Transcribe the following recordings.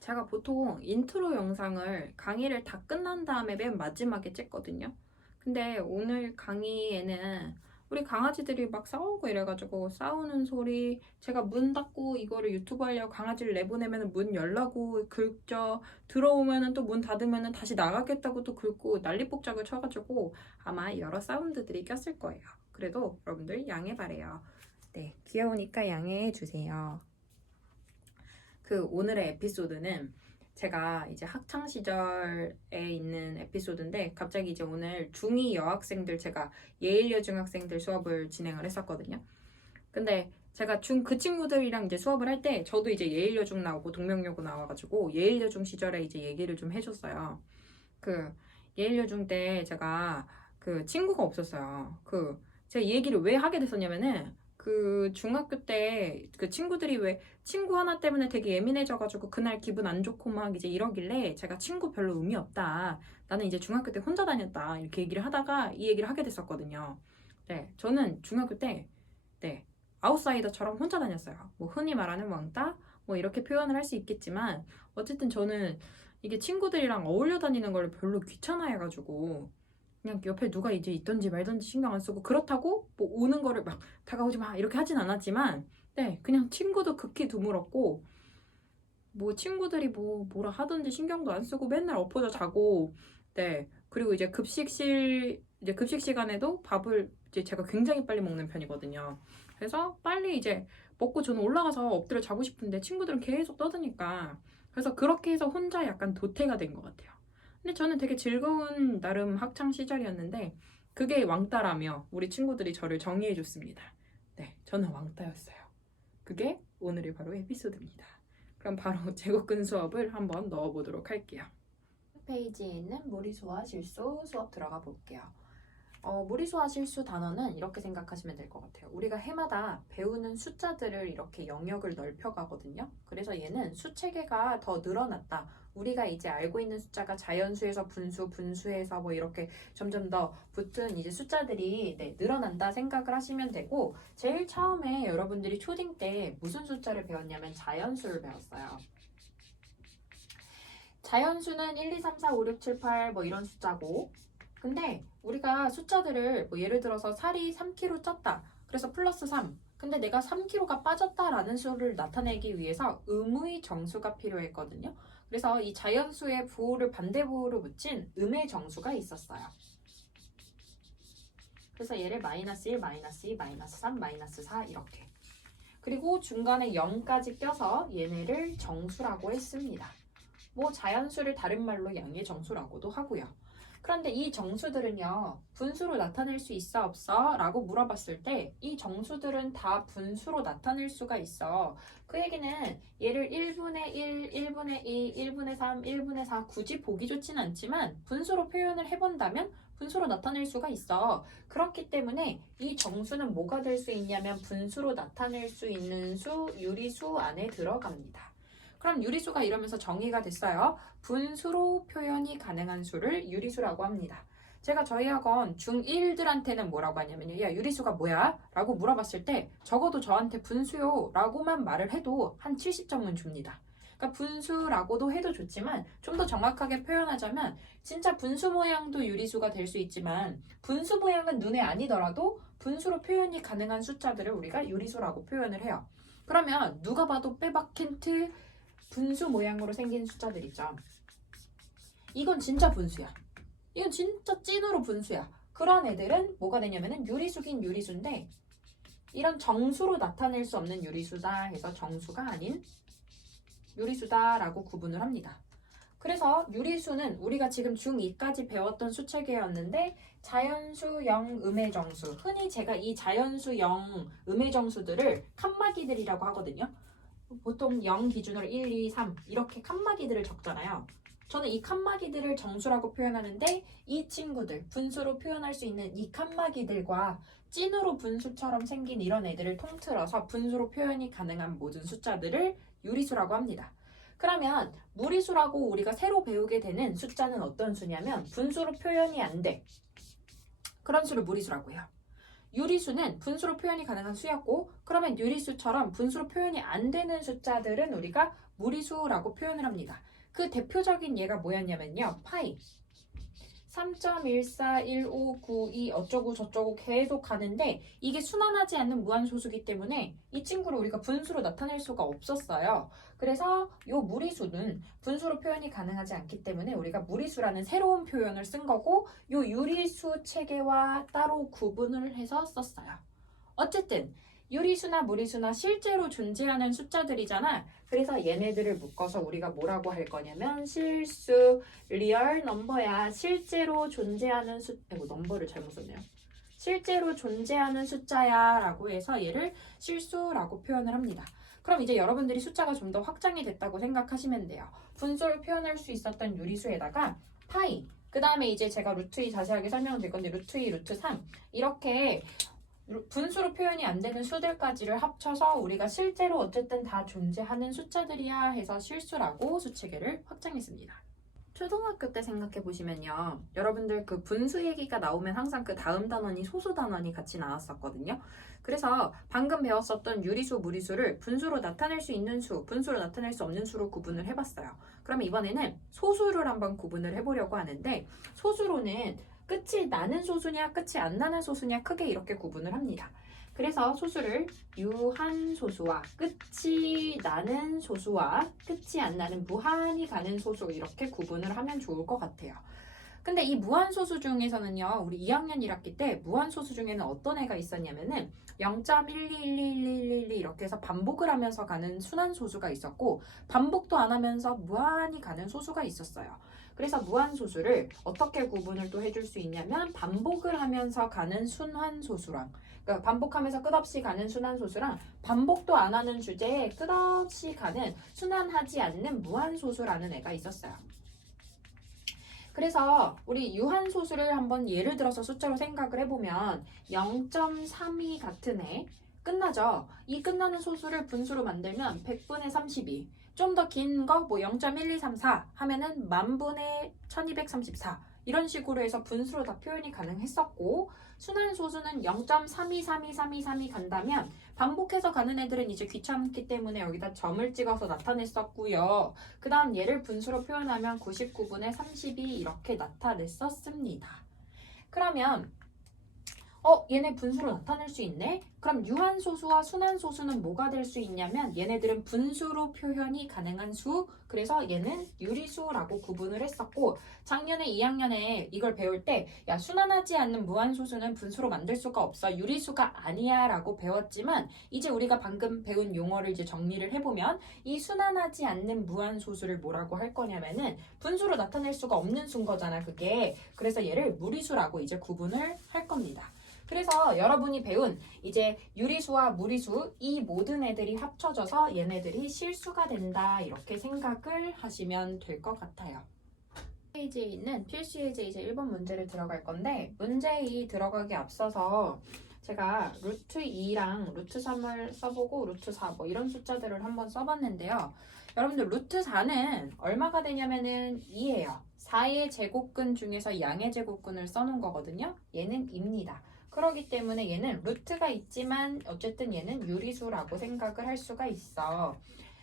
제가 보통 인트로 영상을 강의를 다 끝난 다음에 맨 마지막에 찍거든요. 근데 오늘 강의에는 우리 강아지들이 막 싸우고 이래가지고 싸우는 소리, 제가 문 닫고 이거를 유튜브 하려고 강아지를 내보내면 문 열라고 긁죠. 들어오면은 또 문 닫으면은 다시 나가겠다고 또 긁고 난리복작을 쳐가지고 아마 여러 사운드들이 꼈을 거예요. 그래도 여러분들 양해 바래요. 네, 귀여우니까 양해해 주세요. 오늘의 에피소드는 제가 이제 학창 시절에 있는 에피소드인데 갑자기 이제 오늘 중2 여학생들 제가 예일 여중학생들 수업을 진행을 했었거든요. 근데 제가 그 친구들이랑 이제 수업을 할 때 저도 이제 예일 여중 나오고 동명여고 나와가지고 예일 여중 시절에 이제 얘기를 좀 해줬어요. 예일 여중 때 제가 친구가 없었어요. 제가 이 얘기를 왜 하게 됐었냐면은 중학교 때 친구들이 왜 친구 하나 때문에 되게 예민해져가지고 그날 기분 안 좋고 막 이제 이러길래 제가 친구 별로 의미 없다. 나는 이제 중학교 때 혼자 다녔다. 이렇게 얘기를 하다가 이 얘기를 하게 됐었거든요. 네, 저는 중학교 때, 네, 아웃사이더처럼 혼자 다녔어요. 뭐 흔히 말하는 왕따? 뭐 이렇게 표현을 할 수 있겠지만 어쨌든 저는 이게 친구들이랑 어울려 다니는 걸 별로 귀찮아해가지고 그냥 옆에 누가 이제 있던지 말던지 신경 안 쓰고 그렇다고 뭐 오는 거를 막 다가오지 마 이렇게 하진 않았지만 네 그냥 친구도 극히 드물었고 뭐 친구들이 뭐라 하던지 신경도 안 쓰고 맨날 엎어져 자고 네 그리고 이제 급식 시간에도 밥을 이제 제가 굉장히 빨리 먹는 편이거든요. 그래서 빨리 이제 먹고 저는 올라가서 엎드려 자고 싶은데 친구들은 계속 떠드니까 그래서 그렇게 해서 혼자 약간 도태가 된 것 같아요. 근데 저는 되게 즐거운 나름 학창 시절이었는데 그게 왕따라며 우리 친구들이 저를 정의해 줬습니다. 네, 저는 왕따였어요. 그게 오늘의 바로 에피소드입니다. 그럼 바로 제곱근 수업을 한번 넣어보도록 할게요. 페이지에 있는 무리수와 실수 수업 들어가 볼게요. 무리수와 실수 단어는 이렇게 생각하시면 될 것 같아요. 우리가 해마다 배우는 숫자들을 이렇게 영역을 넓혀가거든요. 그래서 얘는 수체계가 더 늘어났다. 우리가 이제 알고 있는 숫자가 자연수에서 분수, 분수에서 뭐 이렇게 점점 더 붙은 이제 숫자들이 늘어난다 생각을 하시면 되고 제일 처음에 여러분들이 초딩 때 무슨 숫자를 배웠냐면 자연수를 배웠어요. 자연수는 1, 2, 3, 4, 5, 6, 7, 8 뭐 이런 숫자고 근데 우리가 숫자들을 뭐 예를 들어서 살이 3kg 쪘다. 그래서 플러스 3. 근데 내가 3kg가 빠졌다라는 수를 나타내기 위해서 음의 정수가 필요했거든요. 그래서 이 자연수의 부호를 반대부호로 붙인 음의 정수가 있었어요. 그래서 얘를 마이너스 1, 마이너스 2, 마이너스 3, 마이너스 4 이렇게. 그리고 중간에 0까지 껴서 얘네를 정수라고 했습니다. 뭐 자연수를 다른 말로 양의 정수라고도 하고요. 그런데 이 정수들은요, 분수로 나타낼 수 있어 없어? 라고 물어봤을 때 이 정수들은 다 분수로 나타낼 수가 있어. 그 얘기는 얘를 1분의 1, 1분의 2, 1분의 3, 1분의 4 굳이 보기 좋진 않지만 분수로 표현을 해본다면 분수로 나타낼 수가 있어. 그렇기 때문에 이 정수는 뭐가 될 수 있냐면 분수로 나타낼 수 있는 수, 유리수 안에 들어갑니다. 그럼 유리수가 이러면서 정의가 됐어요. 분수로 표현이 가능한 수를 유리수라고 합니다. 제가 저희 학원 중1들한테는 뭐라고 하냐면요. 야, 유리수가 뭐야? 라고 물어봤을 때 적어도 저한테 분수요 라고만 말을 해도 한 70점은 줍니다. 그러니까 분수라고도 해도 좋지만 좀 더 정확하게 표현하자면 진짜 분수 모양도 유리수가 될 수 있지만 분수 모양은 눈에 아니더라도 분수로 표현이 가능한 숫자들을 우리가 유리수라고 표현을 해요. 그러면 누가 봐도 빼박힌트 분수 모양으로 생긴 숫자들 있죠. 이건 진짜 분수야. 이건 진짜 찐으로 분수야. 그런 애들은 뭐가 되냐면은 유리수긴 유리수인데 이런 정수로 나타낼 수 없는 유리수다 해서 정수가 아닌 유리수다라고 구분을 합니다. 그래서 유리수는 우리가 지금 중2까지 배웠던 수체계였는데 자연수, 영, 음의 정수. 흔히 제가 이 자연수, 영, 음의 정수들을 칸막이들이라고 하거든요. 보통 0 기준으로 1, 2, 3 이렇게 칸막이들을 적잖아요. 저는 이 칸막이들을 정수라고 표현하는데 이 친구들, 분수로 표현할 수 있는 이 칸막이들과 찐으로 분수처럼 생긴 이런 애들을 통틀어서 분수로 표현이 가능한 모든 숫자들을 유리수라고 합니다. 그러면 무리수라고 우리가 새로 배우게 되는 숫자는 어떤 수냐면 분수로 표현이 안 돼. 그런 수를 무리수라고 해요. 유리수는 분수로 표현이 가능한 수였고 그러면 유리수처럼 분수로 표현이 안 되는 숫자들은 우리가 무리수라고 표현을 합니다. 그 대표적인 예가 뭐였냐면요. 파이. 3.141592 어쩌고 저쩌고 계속 가는데 이게 순환하지 않는 무한소수기 때문에 이 친구를 우리가 분수로 나타낼 수가 없었어요. 그래서 이 무리수는 분수로 표현이 가능하지 않기 때문에 우리가 무리수라는 새로운 표현을 쓴 거고 이 유리수 체계와 따로 구분을 해서 썼어요. 어쨌든 유리수나 무리수나 실제로 존재하는 숫자들이잖아. 그래서 얘네들을 묶어서 우리가 뭐라고 할 거냐면 실수, 리얼 넘버야. 실제로 존재하는 넘버를 잘못 썼네요. 실제로 존재하는 숫자야 라고 해서 얘를 실수라고 표현을 합니다. 그럼 이제 여러분들이 숫자가 좀 더 확장이 됐다고 생각하시면 돼요. 분수를 표현할 수 있었던 유리수에다가 파이, 그 다음에 이제 제가 루트 2 자세하게 설명드릴 건데 루트 2, 루트 3 이렇게 분수로 표현이 안 되는 수들까지를 합쳐서 우리가 실제로 어쨌든 다 존재하는 숫자들이야 해서 실수라고 수체계를 확장했습니다. 초등학교 때 생각해 보시면요. 여러분들 그 분수 얘기가 나오면 항상 그 다음 단원이 소수 단원이 같이 나왔었거든요. 그래서 방금 배웠었던 유리수, 무리수를 분수로 나타낼 수 있는 수, 분수로 나타낼 수 없는 수로 구분을 해봤어요. 그러면 이번에는 소수를 한번 구분을 해보려고 하는데 소수로는 끝이 나는 소수냐 끝이 안 나는 소수냐 크게 이렇게 구분을 합니다. 그래서 소수를 유한소수와 끝이 나는 소수와 끝이 안 나는 무한히 가는 소수 이렇게 구분을 하면 좋을 것 같아요. 근데 이 무한소수 중에서는요, 우리 2학년 1학기 때 무한소수 중에는 어떤 애가 있었냐면은 0.1211111 이렇게 해서 반복을 하면서 가는 순환소수가 있었고 반복도 안 하면서 무한히 가는 소수가 있었어요. 그래서 무한소수를 어떻게 구분을 또 해줄 수 있냐면 반복을 하면서 가는 순환소수랑 그러니까 반복하면서 끝없이 가는 순환소수랑 반복도 안 하는 주제에 끝없이 가는 순환하지 않는 무한소수라는 애가 있었어요. 그래서 우리 유한소수를 한번 예를 들어서 숫자로 생각을 해보면 0.32 같은 애 끝나죠. 이 끝나는 소수를 분수로 만들면 100분의 32 좀 더 긴 거 뭐 0.1234 하면은 만분의 1234 이런 식으로 해서 분수로 다 표현이 가능했었고 순환소수는 0.32323232 간다면 반복해서 가는 애들은 이제 귀찮기 때문에 여기다 점을 찍어서 나타냈었고요. 그 다음 얘를 분수로 표현하면 99분의 32 이렇게 나타냈었습니다. 그러면 얘네 분수로 나타낼 수 있네? 그럼 유한소수와 순환소수는 뭐가 될 수 있냐면 얘네들은 분수로 표현이 가능한 수, 그래서 얘는 유리수라고 구분을 했었고 작년에 2학년에 이걸 배울 때 야 순환하지 않는 무한소수는 분수로 만들 수가 없어 유리수가 아니야 라고 배웠지만 이제 우리가 방금 배운 용어를 이제 정리를 해보면 이 순환하지 않는 무한소수를 뭐라고 할 거냐면은 분수로 나타낼 수가 없는 수인 거잖아 그게. 그래서 얘를 무리수라고 이제 구분을 할 겁니다. 그래서 여러분이 배운 이제 유리수와 무리수 이 모든 애들이 합쳐져서 얘네들이 실수가 된다 이렇게 생각을 하시면 될 것 같아요. 페이지에 있는 필수 예제 이제 1번 문제를 들어갈 건데 문제 2 들어가기 앞서서 제가 루트 2랑 루트 3을 써보고 루트 4 뭐 이런 숫자들을 한번 써봤는데요. 여러분들 루트 4는 얼마가 되냐면은 2예요. 4의 제곱근 중에서 양의 제곱근을 써놓은 거거든요. 얘는 2입니다. 그렇기 때문에 얘는 루트가 있지만 어쨌든 얘는 유리수라고 생각을 할 수가 있어.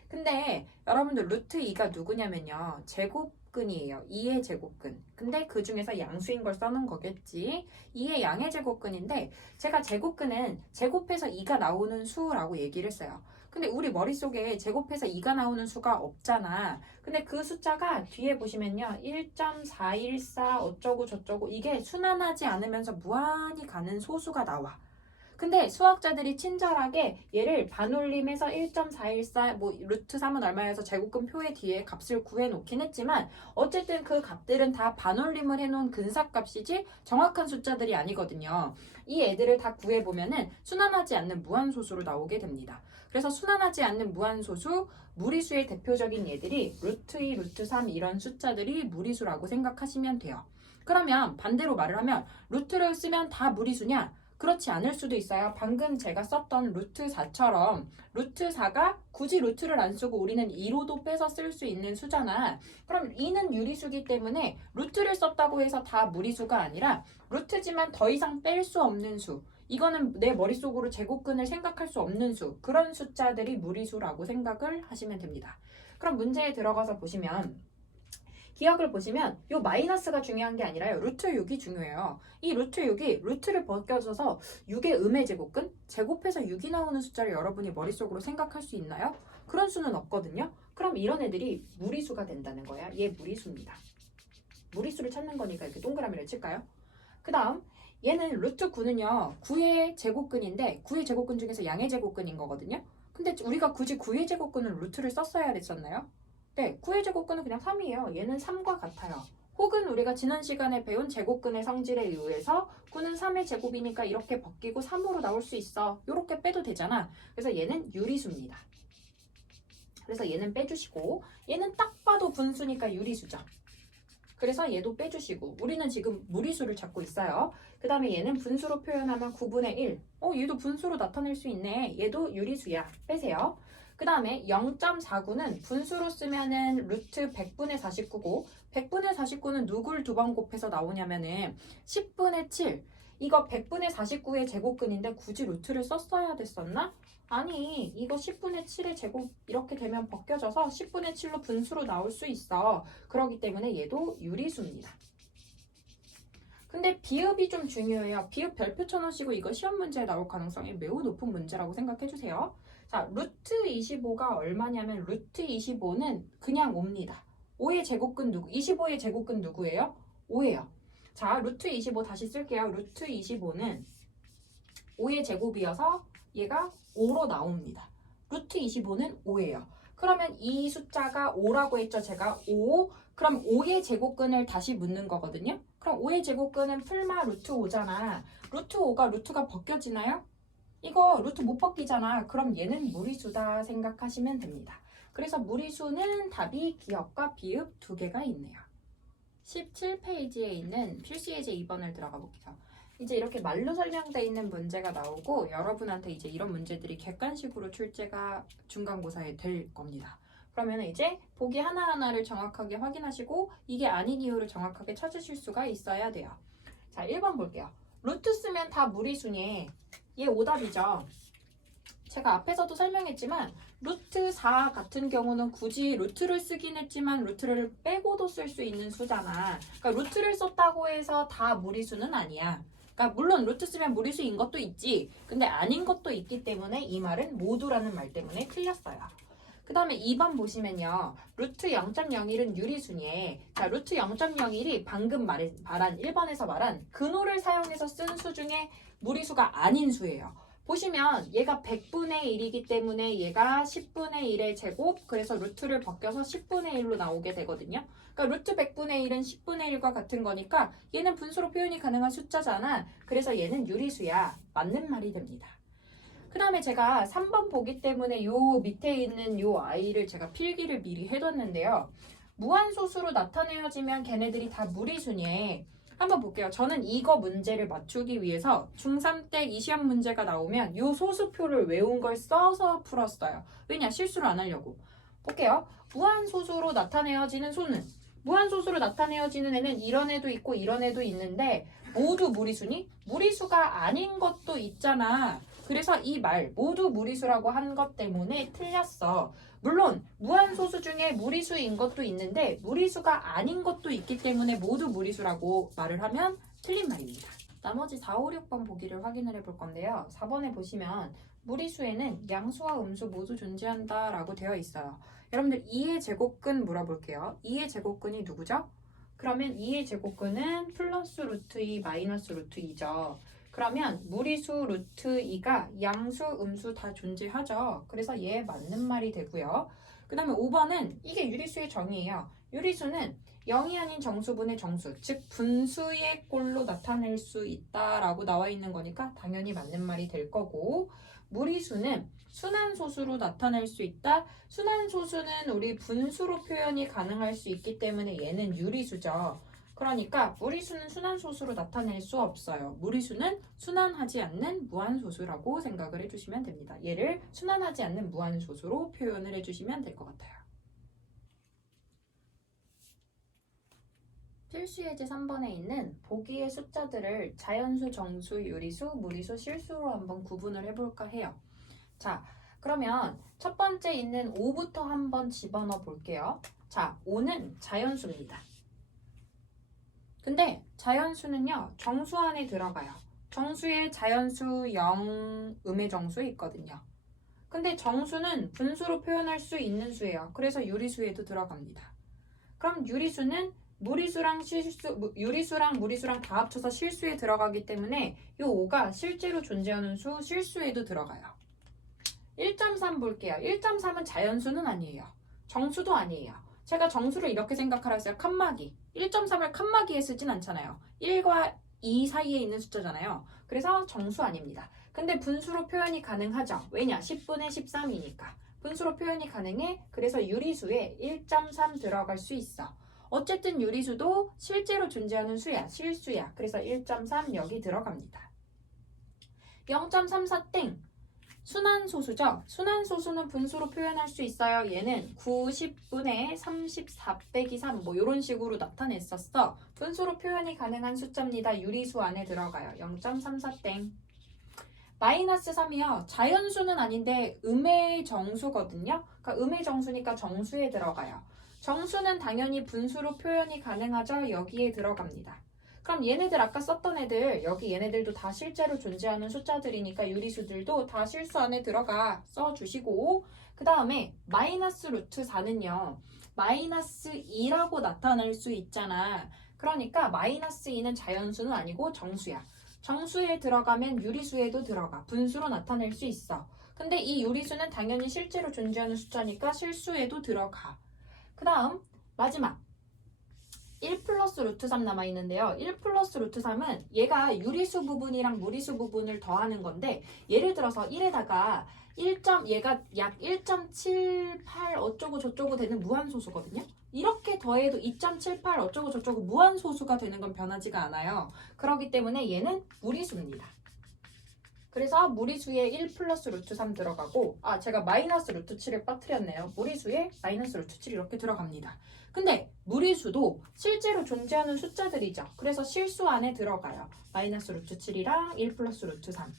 근데 여러분들 루트 2가 누구냐면요. 제곱근이에요. 2의 제곱근. 근데 그 중에서 양수인 걸 써놓은 거겠지. 2의 양의 제곱근인데 제가 제곱근은 제곱해서 2가 나오는 수라고 얘기를 했어요. 근데 우리 머릿속에 제곱해서 2가 나오는 수가 없잖아. 근데 그 숫자가 뒤에 보시면요. 1.414 어쩌고 저쩌고 이게 순환하지 않으면서 무한히 가는 소수가 나와. 근데 수학자들이 친절하게 얘를 반올림해서 1.414 뭐 루트 3은 얼마여서 제곱근 표의 뒤에 값을 구해놓긴 했지만 어쨌든 그 값들은 다 반올림을 해놓은 근사값이지 정확한 숫자들이 아니거든요. 이 애들을 다 구해보면은 순환하지 않는 무한소수로 나오게 됩니다. 그래서 순환하지 않는 무한소수, 무리수의 대표적인 얘들이 루트 2, 루트 3 이런 숫자들이 무리수라고 생각하시면 돼요. 그러면 반대로 말을 하면 루트를 쓰면 다 무리수냐? 그렇지 않을 수도 있어요. 방금 제가 썼던 루트 4처럼 루트 4가 굳이 루트를 안 쓰고 우리는 2로도 빼서 쓸 수 있는 수잖아. 그럼 2는 유리수기 때문에 루트를 썼다고 해서 다 무리수가 아니라 루트지만 더 이상 뺄 수 없는 수. 이거는 내 머릿속으로 제곱근을 생각할 수 없는 수. 그런 숫자들이 무리수라고 생각을 하시면 됩니다. 그럼 문제에 들어가서 보시면 기억을 보시면 요 마이너스가 중요한 게 아니라요. 루트 6이 중요해요. 이 루트 6이 루트를 벗겨줘서 6의 음의 제곱근? 제곱해서 6이 나오는 숫자를 여러분이 머릿속으로 생각할 수 있나요? 그런 수는 없거든요. 그럼 이런 애들이 무리수가 된다는 거야. 얘 무리수입니다. 무리수를 찾는 거니까 이렇게 동그라미를 칠까요? 그 다음 얘는 루트 9는요. 9의 제곱근인데 9의 제곱근 중에서 양의 제곱근인 거거든요. 근데 우리가 굳이 9의 제곱근은 루트를 썼어야 됐었나요? 네, 9의 제곱근은 그냥 3이에요. 얘는 3과 같아요. 혹은 우리가 지난 시간에 배운 제곱근의 성질에 의해서 9는 3의 제곱이니까 이렇게 벗기고 3으로 나올 수 있어. 이렇게 빼도 되잖아. 그래서 얘는 유리수입니다. 그래서 얘는 빼주시고 얘는 딱 봐도 분수니까 유리수죠. 그래서 얘도 빼주시고 우리는 지금 무리수를 찾고 있어요. 그 다음에 얘는 분수로 표현하면 9분의 1. 얘도 분수로 나타낼 수 있네. 얘도 유리수야. 빼세요. 그 다음에 0.49는 분수로 쓰면은 루트 100분의 49고 100분의 49는 누굴 두 번 곱해서 나오냐면은 10분의 7. 이거 100분의 49의 제곱근인데 굳이 루트를 썼어야 됐었나? 아니, 이거 10분의 7의 제곱 이렇게 되면 벗겨져서 10분의 7로 분수로 나올 수 있어. 그렇기 때문에 얘도 유리수입니다. 근데 비읍이 좀 중요해요. 비읍 별표 쳐놓으시고 이거 시험 문제에 나올 가능성이 매우 높은 문제라고 생각해 주세요. 자, 루트 25가 얼마냐면 루트 25는 그냥 5입니다. 5의 제곱근 누구? 25의 제곱근 누구예요? 5예요. 자, 루트 25 다시 쓸게요. 루트 25는 5의 제곱이어서 얘가 5로 나옵니다. 루트 25는 5예요. 그러면 이 숫자가 5라고 했죠. 제가 5. 그럼 5의 제곱근을 다시 묻는 거거든요. 그럼 5의 제곱근은 풀마 루트 5잖아. 루트 5가 루트가 벗겨지나요? 이거 루트 못 벗기잖아. 그럼 얘는 무리수다 생각하시면 됩니다. 그래서 무리수는 답이 기억과 비읍 두 개가 있네요. 17페이지에 있는 필수 예제 2번을 들어가 볼게요. 이제 이렇게 말로 설명되어 있는 문제가 나오고 여러분한테 이제 이런 문제들이 객관식으로 출제가 중간고사에 될 겁니다. 그러면 이제 보기 하나하나를 정확하게 확인하시고 이게 아닌 이유를 정확하게 찾으실 수가 있어야 돼요. 자, 1번 볼게요. 루트 쓰면 다 무리수니 얘 오답이죠. 제가 앞에서도 설명했지만 루트 4 같은 경우는 굳이 루트를 쓰긴 했지만 루트를 빼고도 쓸 수 있는 수잖아. 그러니까 루트를 썼다고 해서 다 무리수는 아니야. 그러니까 물론 루트 쓰면 무리수인 것도 있지. 근데 아닌 것도 있기 때문에 이 말은 모두라는 말 때문에 틀렸어요. 그 다음에 2번 보시면요. 루트 0.01은 유리수니 자, 루트 0.01이 방금 말한 1번에서 말한 근호를 사용해서 쓴 수 중에 무리수가 아닌 수예요. 보시면 얘가 100분의 1이기 때문에 얘가 10분의 1의 제곱 그래서 루트를 벗겨서 10분의 1로 나오게 되거든요. 그러니까 루트 100분의 1은 10분의 1과 같은 거니까 얘는 분수로 표현이 가능한 숫자잖아. 그래서 얘는 유리수야. 맞는 말이 됩니다. 그 다음에 제가 3번 보기 때문에 요 밑에 있는 요 아이를 제가 필기를 미리 해뒀는데요. 무한소수로 나타내어지면 걔네들이 다 무리수니 한번 볼게요. 저는 이거 문제를 맞추기 위해서 중3 때 이 시험 문제가 나오면 요 소수표를 외운 걸 써서 풀었어요. 왜냐? 실수를 안 하려고. 볼게요. 무한소수로 나타내어지는 수는 무한소수로 나타내어지는 애는 이런 애도 있고 이런 애도 있는데 모두 무리수니? 무리수가 아닌 것도 있잖아. 그래서 이 말 모두 무리수라고 한 것 때문에 틀렸어. 물론 무한소수 중에 무리수인 것도 있는데 무리수가 아닌 것도 있기 때문에 모두 무리수라고 말을 하면 틀린 말입니다. 나머지 4, 5, 6번 보기를 확인을 해볼 건데요. 4번에 보시면 무리수에는 양수와 음수 모두 존재한다 라고 되어 있어요. 여러분들 2의 제곱근 물어볼게요. 2의 제곱근이 누구죠? 그러면 2의 제곱근은 플러스 루트 2 마이너스 루트 2죠. 그러면 무리수 루트 2가 양수, 음수 다 존재하죠. 그래서 얘 맞는 말이 되고요. 그 다음에 5번은 이게 유리수의 정의예요. 유리수는 0이 아닌 정수분의 정수, 즉 분수의 꼴로 나타낼 수 있다라고 나와 있는 거니까 당연히 맞는 말이 될 거고 무리수는 순환소수로 나타낼 수 있다. 순환소수는 우리 분수로 표현이 가능할 수 있기 때문에 얘는 유리수죠. 그러니까 무리수는 순환소수로 나타낼 수 없어요. 무리수는 순환하지 않는 무한소수라고 생각을 해주시면 됩니다. 얘를 순환하지 않는 무한소수로 표현을 해주시면 될 것 같아요. 필수 예제 3번에 있는 보기의 숫자들을 자연수, 정수, 유리수, 무리수, 실수로 한번 구분을 해볼까 해요. 자, 그러면 첫 번째 있는 5부터 한번 집어넣어 볼게요. 자, 5는 자연수입니다. 근데 자연수는요, 정수 안에 들어가요. 정수에 자연수 0, 음의 정수 있거든요. 근데 정수는 분수로 표현할 수 있는 수예요. 그래서 유리수에도 들어갑니다. 그럼 유리수는 유리수랑 무리수랑 다 합쳐서 실수에 들어가기 때문에 이 5가 실제로 존재하는 수 실수에도 들어가요. 1.3 볼게요. 1.3은 자연수는 아니에요. 정수도 아니에요. 제가 정수를 이렇게 생각하라 했어요. 칸막이. 1.3을 칸막이에 쓰진 않잖아요. 1과 2 사이에 있는 숫자잖아요. 그래서 정수 아닙니다. 근데 분수로 표현이 가능하죠. 왜냐? 10분의 13이니까. 분수로 표현이 가능해. 그래서 유리수에 1.3 들어갈 수 있어. 어쨌든 유리수도 실제로 존재하는 수야. 실수야. 그래서 1.3 여기 들어갑니다. 0.34땡. 순환소수죠. 순환소수는 분수로 표현할 수 있어요. 얘는 9, 10분의 34 빼기 3 뭐 이런 식으로 나타냈었어. 분수로 표현이 가능한 숫자입니다. 유리수 안에 들어가요. 0.34땡. 마이너스 3이요. 자연수는 아닌데 음의 정수거든요. 그러니까 음의 정수니까 정수에 들어가요. 정수는 당연히 분수로 표현이 가능하죠. 여기에 들어갑니다. 그럼 얘네들 아까 썼던 애들 여기 얘네들도 다 실제로 존재하는 숫자들이니까 유리수들도 다 실수 안에 들어가 써주시고 그 다음에 마이너스 루트 4는요. 마이너스 2라고 나타낼 수 있잖아. 그러니까 마이너스 2는 자연수는 아니고 정수야. 정수에 들어가면 유리수에도 들어가. 분수로 나타낼 수 있어. 근데 이 유리수는 당연히 실제로 존재하는 숫자니까 실수에도 들어가. 그 다음 마지막 1 플러스 루트 3 남아있는데요. 1 플러스 루트 3은 얘가 유리수 부분이랑 무리수 부분을 더하는 건데 예를 들어서 1에다가 얘가 약 1.78 어쩌고 저쩌고 되는 무한소수거든요. 이렇게 더해도 2.78 어쩌고 저쩌고 무한소수가 되는 건 변하지가 않아요. 그렇기 때문에 얘는 무리수입니다. 그래서 무리수에 1 플러스 루트 3 들어가고 제가 마이너스 루트 7을 빠뜨렸네요. 무리수에 마이너스 루트 7 이렇게 들어갑니다. 근데 무리수도 실제로 존재하는 숫자들이죠. 그래서 실수 안에 들어가요. 마이너스 루트 7이랑 1 플러스 루트 3.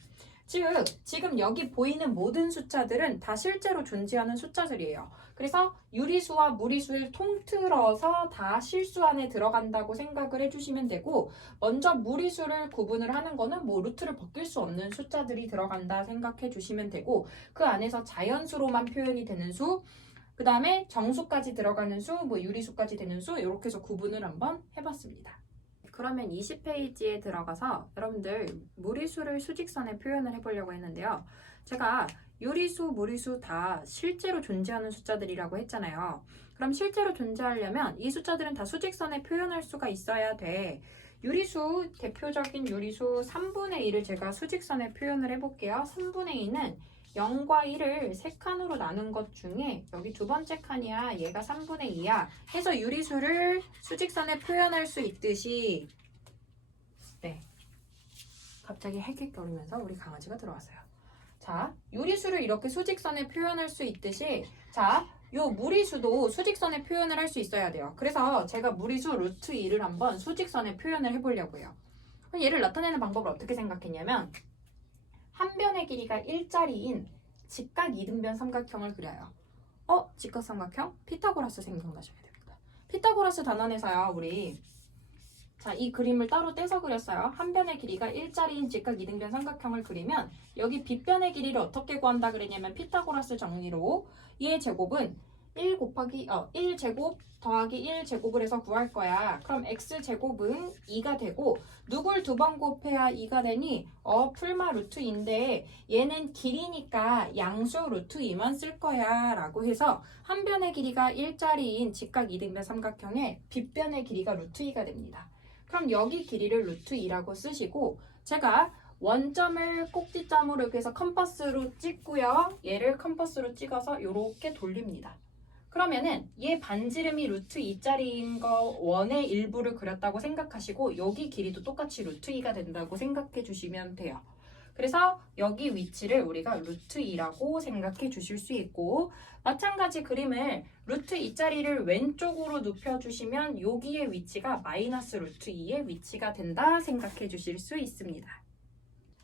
즉 지금 여기 보이는 모든 숫자들은 다 실제로 존재하는 숫자들이에요. 그래서 유리수와 무리수를 통틀어서 다 실수 안에 들어간다고 생각을 해주시면 되고 먼저 무리수를 구분을 하는 거는 뭐 루트를 벗길 수 없는 숫자들이 들어간다 생각해 주시면 되고 그 안에서 자연수로만 표현이 되는 수 그 다음에 정수까지 들어가는 수, 뭐 유리수까지 되는 수 이렇게 해서 구분을 한번 해봤습니다. 그러면 20페이지에 들어가서 여러분들 무리수를 수직선에 표현을 해보려고 했는데요. 제가 유리수, 무리수 다 실제로 존재하는 숫자들이라고 했잖아요. 그럼 실제로 존재하려면 이 숫자들은 다 수직선에 표현할 수가 있어야 돼. 유리수, 대표적인 유리수 3분의 1을 제가 수직선에 표현을 해볼게요. 3분의 2는 0과 1을 3칸으로 나눈 것 중에 여기 두 번째 칸이야. 얘가 3분의 2야. 해서 유리수를 수직선에 표현할 수 있듯이 갑자기 헥헥거리면서 우리 강아지가 들어왔어요. 자, 유리수를 이렇게 수직선에 표현할 수 있듯이 요 무리수도 수직선에 표현을 할 수 있어야 돼요. 그래서 제가 무리수 루트 2를 한번 수직선에 표현을 해보려고요. 얘를 나타내는 방법을 어떻게 생각했냐면 한 변의 길이가 1짜리인 직각 이등변 삼각형을 그려요. 직각 삼각형? 피타고라스 생각나셔야 됩니다. 피타고라스 단원에서요, 우리 이 그림을 따로 떼서 그렸어요. 한 변의 길이가 1짜리인 직각 이등변 삼각형을 그리면 여기 빗변의 길이를 어떻게 구한다 그랬냐면 피타고라스 정리로 얘의 제곱은 1제곱 더하기 1제곱을 해서 구할 거야. 그럼 x제곱은 2가 되고 누굴 두 번 곱해야 2가 되니? 풀마 루트 2인데 얘는 길이니까 양수 루트 2만 쓸 거야 라고 해서 한 변의 길이가 1짜리인 직각 이등변 삼각형에 빗변의 길이가 루트 2가 됩니다. 그럼 여기 길이를 루트 2라고 쓰시고 제가 원점을 꼭지점으로 이렇게 해서 컴퍼스로 찍고요. 얘를 컴퍼스로 찍어서 이렇게 돌립니다. 그러면은 얘 반지름이 루트 2짜리인 거 원의 일부를 그렸다고 생각하시고 여기 길이도 똑같이 루트 2가 된다고 생각해 주시면 돼요. 그래서 여기 위치를 우리가 루트 2라고 생각해 주실 수 있고 마찬가지 그림을 루트 2짜리를 왼쪽으로 눕혀주시면 여기의 위치가 마이너스 루트 2의 위치가 된다 생각해 주실 수 있습니다.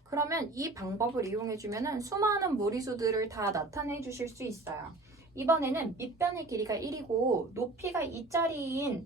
그러면 이 방법을 이용해주면 수많은 무리수들을 다 나타내 주실 수 있어요. 이번에는 밑변의 길이가 1이고 높이가 2짜리인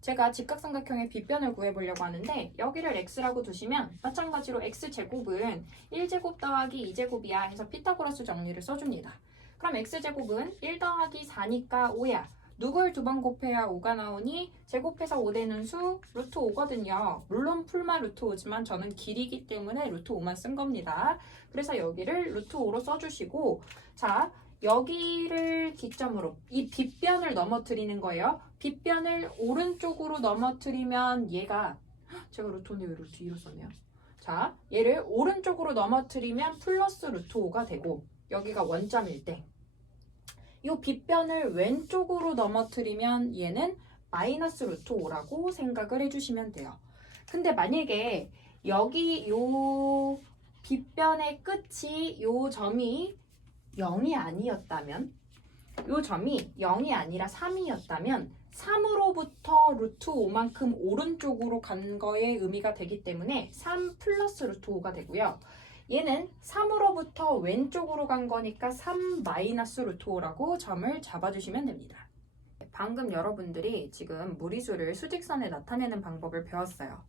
제가 직각삼각형의 빗변을 구해보려고 하는데 여기를 x라고 두시면 마찬가지로 x제곱은 1제곱 더하기 2제곱이야 해서 피타고라스 정리를 써줍니다. 그럼 x제곱은 1 더하기 4니까 5야. 누굴 두 번 곱해야 5가 나오니 제곱해서 5 되는 수 루트 5거든요. 물론 풀만 루트 5지만 저는 길이기 때문에 루트 5만 쓴 겁니다. 그래서 여기를 루트 5로 써주시고 자 여기를 기점으로 이 빗변을 넘어뜨리는 거예요. 빗변을 오른쪽으로 넘어뜨리면 얘가 제가 루트 5인데 왜 루트 2로 썼네요. 자 얘를 오른쪽으로 넘어뜨리면 플러스 루트 5가 되고 여기가 원점일 때 이 빗변을 왼쪽으로 넘어뜨리면 얘는 마이너스 루트 5라고 생각을 해주시면 돼요. 근데 만약에 여기 요 빗변의 끝이 요 점이 0이 아니었다면 요 점이 0이 아니라 3이었다면 3으로부터 루트 5만큼 오른쪽으로 간 거에 의미가 되기 때문에 3 플러스 루트 5가 되고요. 얘는 3으로부터 왼쪽으로 간 거니까 3 마이너스 루트 5라고 점을 잡아주시면 됩니다. 방금 여러분들이 지금 무리수를 수직선에 나타내는 방법을 배웠어요.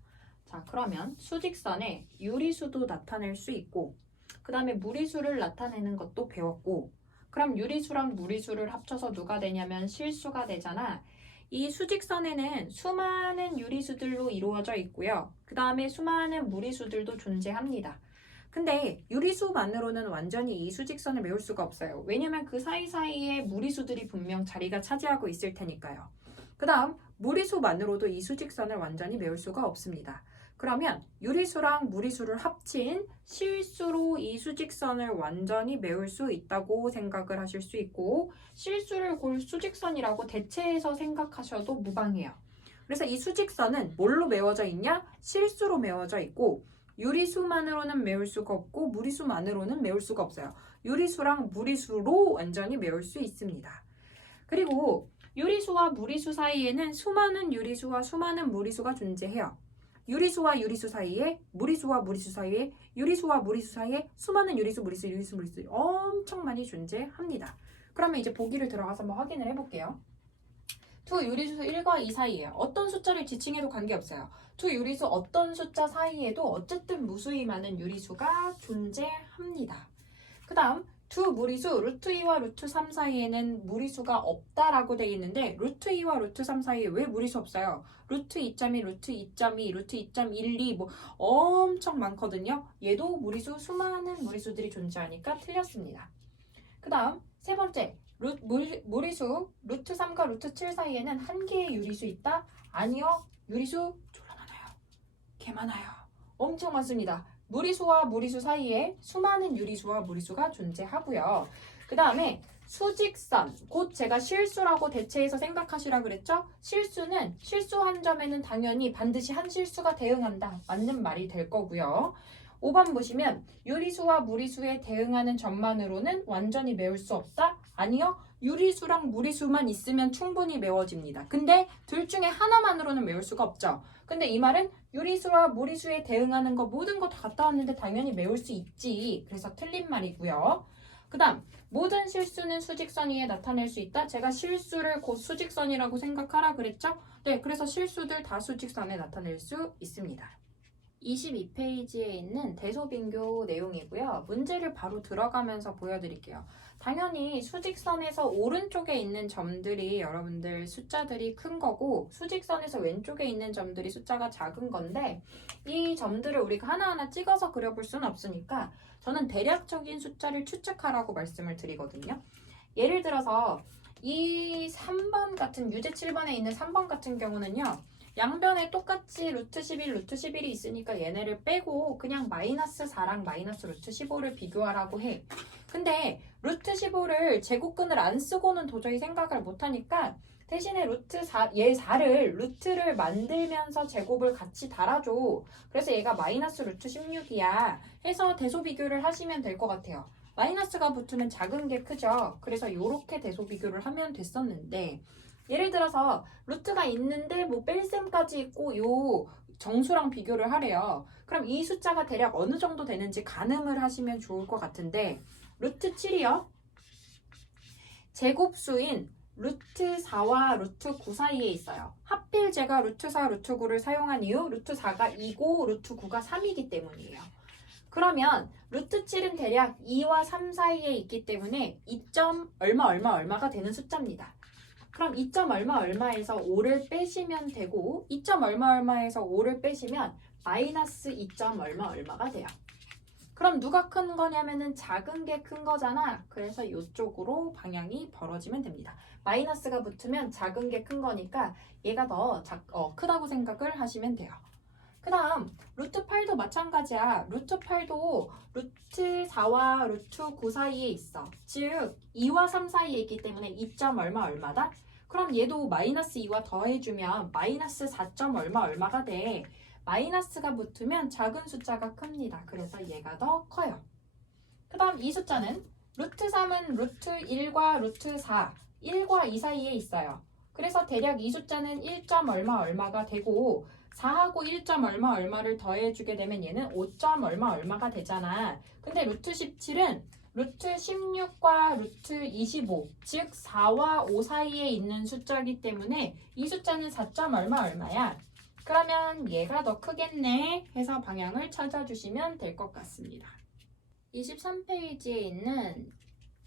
자, 그러면 수직선에 유리수도 나타낼 수 있고 그 다음에 무리수를 나타내는 것도 배웠고 그럼 유리수랑 무리수를 합쳐서 누가 되냐면 실수가 되잖아. 이 수직선에는 수많은 유리수들로 이루어져 있고요. 그 다음에 수많은 무리수들도 존재합니다. 근데 유리수만으로는 완전히 이 수직선을 메울 수가 없어요. 왜냐면 그 사이사이에 무리수들이 분명 자리가 차지하고 있을 테니까요. 그 다음 무리수만으로도 이 수직선을 완전히 메울 수가 없습니다. 그러면 유리수랑 무리수를 합친 실수로 이 수직선을 완전히 메울 수 있다고 생각을 하실 수 있고 실수를 골 수직선이라고 대체해서 생각하셔도 무방해요. 그래서 이 수직선은 뭘로 메워져 있냐? 실수로 메워져 있고 유리수만으로는 메울 수가 없고 무리수만으로는 메울 수가 없어요. 유리수랑 무리수로 완전히 메울 수 있습니다. 그리고 유리수와 무리수 사이에는 수많은 유리수와 수많은 무리수가 존재해요. 유리수와 유리수 사이에, 무리수와 무리수 사이에, 유리수와 무리수 사이에 수많은 유리수, 무리수, 유리수, 무리수 엄청 많이 존재합니다. 그러면 이제 보기를 들어가서 한번 확인을 해볼게요. 두 유리수 1과 2 사이에 어떤 숫자를 지칭해도 관계없어요. 두 유리수 어떤 숫자 사이에도 어쨌든 무수히 많은 유리수가 존재합니다. 그 다음 두 무리수 루트 2와 루트 3 사이에는 무리수가 없다라고 되어 있는데 루트 2와 루트 3 사이에 왜 무리수 없어요? 루트 2.1, 루트 2.2, 루트 2.12 뭐 엄청 많거든요. 얘도 무리수 수많은 무리수들이 존재하니까 틀렸습니다. 그 다음 세 번째 무리수 루트 3과 루트 7 사이에는 한 개의 유리수 있다? 아니요. 유리수 졸라 많아요. 개 많아요. 엄청 많습니다. 무리수와 무리수 사이에 수많은 유리수와 무리수가 존재하고요. 그 다음에 수직선, 곧 제가 실수라고 대체해서 생각하시라 그랬죠? 실수는 실수한 점에는 당연히 반드시 한 실수가 대응한다. 맞는 말이 될 거고요. 5번 보시면 유리수와 무리수에 대응하는 점만으로는 완전히 메울 수 없다? 아니요. 유리수랑 무리수만 있으면 충분히 메워집니다. 근데 둘 중에 하나만으로는 메울 수가 없죠. 근데 이 말은 유리수와 무리수에 대응하는 거 모든 거 다 갔다 왔는데 당연히 메울 수 있지. 그래서 틀린 말이고요. 그 다음 모든 실수는 수직선 위에 나타낼 수 있다. 제가 실수를 곧 수직선이라고 생각하라 그랬죠? 네, 그래서 실수들 다 수직선에 나타낼 수 있습니다. 22페이지에 있는 대소빙교 내용이고요. 문제를 바로 들어가면서 보여드릴게요. 당연히 수직선에서 오른쪽에 있는 점들이 여러분들 숫자들이 큰 거고 수직선에서 왼쪽에 있는 점들이 숫자가 작은 건데 이 점들을 우리가 하나하나 찍어서 그려볼 수는 없으니까 저는 대략적인 숫자를 추측하라고 말씀을 드리거든요. 예를 들어서 이 3번 같은 유제 7번에 있는 3번 같은 경우는요. 양변에 똑같이 루트 11, 루트 11이 있으니까 얘네를 빼고 그냥 마이너스 4랑 마이너스 루트 15를 비교하라고 해. 근데 루트 15를 제곱근을 안 쓰고는 도저히 생각을 못하니까 대신에 루트 4, 얘 4를 루트를 만들면서 제곱을 같이 달아줘. 그래서 얘가 마이너스 루트 16이야. 해서 대소 비교를 하시면 될 것 같아요. 마이너스가 붙으면 작은 게 크죠. 그래서 이렇게 대소 비교를 하면 됐었는데 예를 들어서 루트가 있는데 뭐 뺄셈까지 있고 요 정수랑 비교를 하래요. 그럼 이 숫자가 대략 어느 정도 되는지 가늠을 하시면 좋을 것 같은데 루트 7이요. 제곱수인 루트 4와 루트 9 사이에 있어요. 하필 제가 루트 4, 루트 9를 사용한 이유 루트 4가 2고 루트 9가 3이기 때문이에요. 그러면 루트 7은 대략 2와 3 사이에 있기 때문에 2점 얼마가 되는 숫자입니다. 그럼 2점 얼마에서 5를 빼시면 되고 2점 얼마에서 5를 빼시면 마이너스 2점 얼마가 돼요. 그럼 누가 큰 거냐면은 작은 게 큰 거잖아. 그래서 이쪽으로 방향이 벌어지면 됩니다. 마이너스가 붙으면 작은 게 큰 거니까 얘가 더 크다고 생각을 하시면 돼요. 그 다음 루트 8도 마찬가지야. 루트 8도 루트 4와 루트 9 사이에 있어. 즉 2와 3 사이에 있기 때문에 2점 얼마다? 그럼 얘도 마이너스 2와 더해주면 마이너스 4점 얼마가 돼. 마이너스가 붙으면 작은 숫자가 큽니다. 그래서 얘가 더 커요. 그 다음 이 숫자는 루트 3은 루트 1과 루트 4, 1과 2 사이에 있어요. 그래서 대략 이 숫자는 1점 얼마가 되고 4하고 1점 얼마를 더해주게 되면 얘는 5점 얼마가 되잖아. 근데 루트 17은 루트 16과 루트 25, 즉 4와 5 사이에 있는 숫자이기 때문에 이 숫자는 4점 얼마야? 그러면 얘가 더 크겠네 해서 방향을 찾아주시면 될 것 같습니다. 23페이지에 있는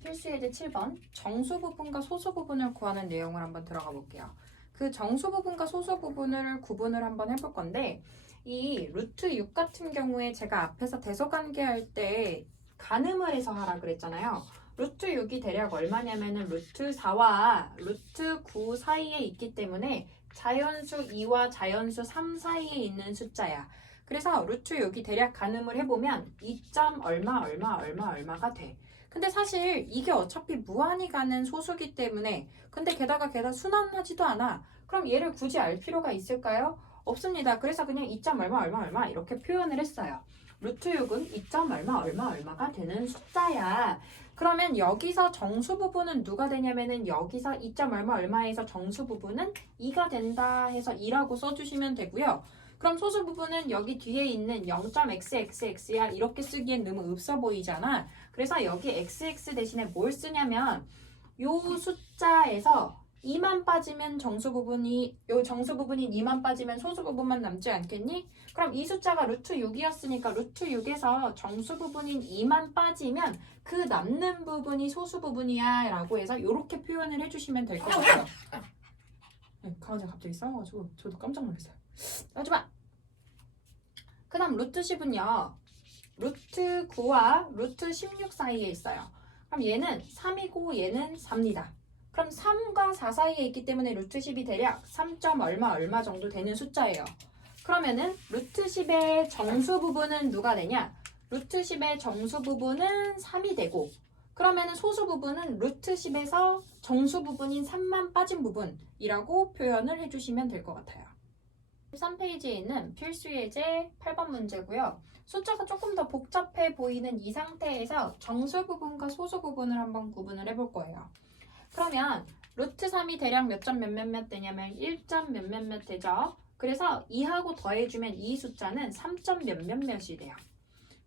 필수예제 7번 정수 부분과 소수 부분을 구하는 내용을 한번 들어가 볼게요. 그 정수 부분과 소수 부분을 구분을 한번 해볼 건데 이 루트 6 같은 경우에 제가 앞에서 대소관계 할 때 가늠을 해서 하라 그랬잖아요. 루트 6이 대략 얼마냐면은 루트 4와 루트 9 사이에 있기 때문에 자연수 2와 자연수 3 사이에 있는 숫자야. 그래서 루트 6이 대략 가늠을 해보면 2점 얼마가 돼. 근데 사실 이게 어차피 무한히 가는 소수기 때문에 근데 게다가 순환하지도 않아. 그럼 얘를 굳이 알 필요가 있을까요? 없습니다. 그래서 그냥 2점 얼마 이렇게 표현을 했어요. 루트 6은 2점 얼마가 되는 숫자야. 그러면 여기서 정수 부분은 누가 되냐면은 여기서 2점 얼마에서 정수 부분은 2가 된다 해서 2라고 써주시면 되고요. 그럼 소수 부분은 여기 뒤에 있는 0.xxx야 이렇게 쓰기엔 너무 없어 보이잖아. 그래서 여기 xx 대신에 뭘 쓰냐면 요 숫자에서 2만 빠지면 정수 부분인 2만 빠지면 소수 부분만 남지 않겠니? 그럼 이 숫자가 루트 6이었으니까 루트 6에서 정수 부분인 2만 빠지면 그 남는 부분이 소수 부분이야 라고 해서 이렇게 표현을 해주시면 될 것 같아요. 강아지가 갑자기 싸워가지고 저도 깜짝 놀랐어요. 하지마! 그 다음 루트 10은요. 루트 9와 루트 16 사이에 있어요. 그럼 얘는 3이고 얘는 4입니다. 그럼 3과 4 사이에 있기 때문에 루트 10이 대략 3점 얼마 정도 되는 숫자예요. 그러면은 루트 10의 정수 부분은 누가 되냐? 루트 10의 정수 부분은 3이 되고 그러면은 소수 부분은 루트 10에서 정수 부분인 3만 빠진 부분이라고 표현을 해주시면 될 것 같아요. 13페이지에 있는 필수 예제 8번 문제고요. 숫자가 조금 더 복잡해 보이는 이 상태에서 정수 부분과 소수 부분을 한번 구분을 해볼 거예요. 그러면 루트 3이 대략 몇 점 몇몇몇 되냐면 1점 몇몇몇 되죠. 그래서 2하고 더해주면 이 숫자는 3점 몇몇몇이 돼요.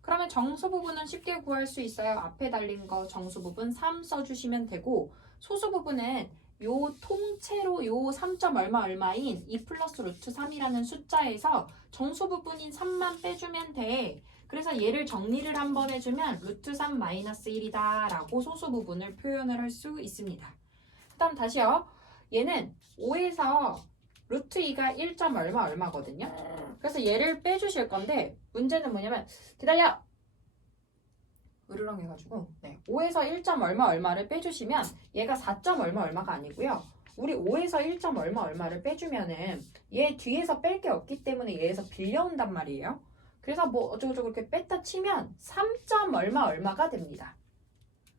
그러면 정수 부분은 쉽게 구할 수 있어요. 앞에 달린 거 정수 부분 3 써주시면 되고 소수 부분은 요 통째로 요 3점 얼마인 2 플러스 루트 3이라는 숫자에서 정수 부분인 3만 빼주면 돼. 그래서 얘를 정리를 한번 해주면 루트 3 마이너스 1이다 라고 소수 부분을 표현을 할 수 있습니다. 그 다음 다시요. 얘는 5에서 루트 2가 1점 얼마거든요. 그래서 얘를 빼주실 건데 문제는 뭐냐면 기다려! 으르렁 해가지고 5에서 1점 얼마를 빼주시면 얘가 4점 얼마가 아니고요. 우리 5에서 1점 얼마를 빼주면은 얘 뒤에서 뺄 게 없기 때문에 얘에서 빌려온단 말이에요. 그래서 뭐 어쩌고저쩌고 이렇게 뺐다 치면 3점 얼마가 됩니다.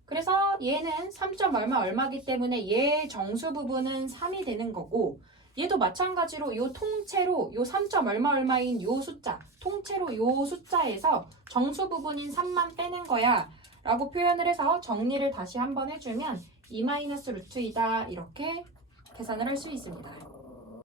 그래서 얘는 3점 얼마이기 때문에 얘 정수 부분은 3이 되는 거고 얘도 마찬가지로 요 통째로 요 3점 얼마인 요 숫자 통째로 요 숫자에서 정수 부분인 3만 빼는 거야 라고 표현을 해서 정리를 다시 한번 해주면 2 마이너스 루트 2다 이렇게 계산을 할 수 있습니다.